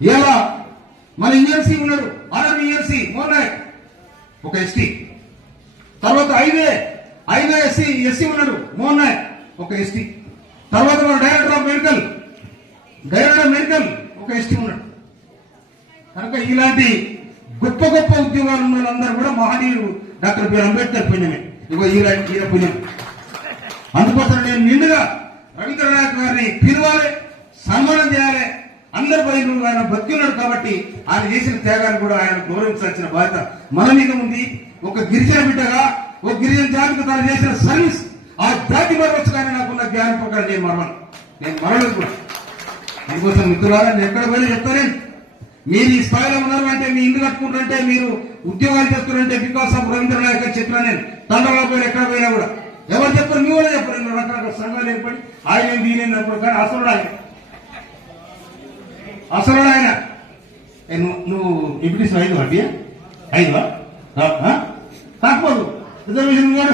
ఇలా మన ఈఎల్సీ ఉన్నాడు ఆర్ఆర్బీ ఈఎల్సీ మోహన్ ఒక ఎస్టీ తర్వాత హైవే హైవే ఎస్సీ ఎస్సీ ఉన్నాడు మోహన్ నాయక్. ఒక ఎస్టీ తర్వాత మన director of medical director of medical ఒక ఎస్టీ ఉన్నాడు. కనుక ఇలాంటి గొప్ప గొప్ప ఉద్యోగాలు ఉన్న వాళ్ళందరూ కూడా మహనీయుడు డాక్టర్ బిఆర్ అంబేద్కర్ పుణ్యమే. ఇగో ఇలాంటి ఈయన పుణ్యం. అందుకోసం నేను నిండుగా రవీంద్రనాథ్ గారిని పిలవాలి సన్మానం చేయాలి అందరి పై ఆయన బతికున్నాడు కాబట్టి ఆయన చేసిన త్యాగాన్ని కూడా ఆయన గౌరవించాల్సిన బాధ్యత మన మీద ఉంది. ఒక గిరిజన బిడ్డగా ఒక గిరిజన జాతికి తాను చేసిన సర్వీస్ ఆ జాతి మరవచ్చు కానీ నాకున్న జ్ఞానం ప్రకారం నేను మరవను. నేను మరలేదు కూడా. అందుకోసం మిత్రులారా నేను ఎక్కడ పోయినా చెప్తానే మీరు ఈ స్థాయిలో ఉన్నారు అంటే మీ ఇల్లు కట్టుకుంటుంటే మీరు ఉద్యోగాలు చేస్తున్నారంటే బికాస్ ఆఫ్ రవీంద్ర నాయక్ అని చెప్పినా నేను. తండ్రిలో పోయిన ఎక్కడ పోయినా కూడా. ఎవరు చెప్పారు మీ వాళ్ళు చెప్పారు. రకరకాల సంఘాలు ఏర్పడి ఆయన వీలైనప్పుడు కానీ అసలు ఆయన అసలు ఆయన ఏ, నువ్వు నువ్వు ఇప్పుడు ఐదు ఐదువా? కాకపోదు. రిజర్వేషన్ కూడా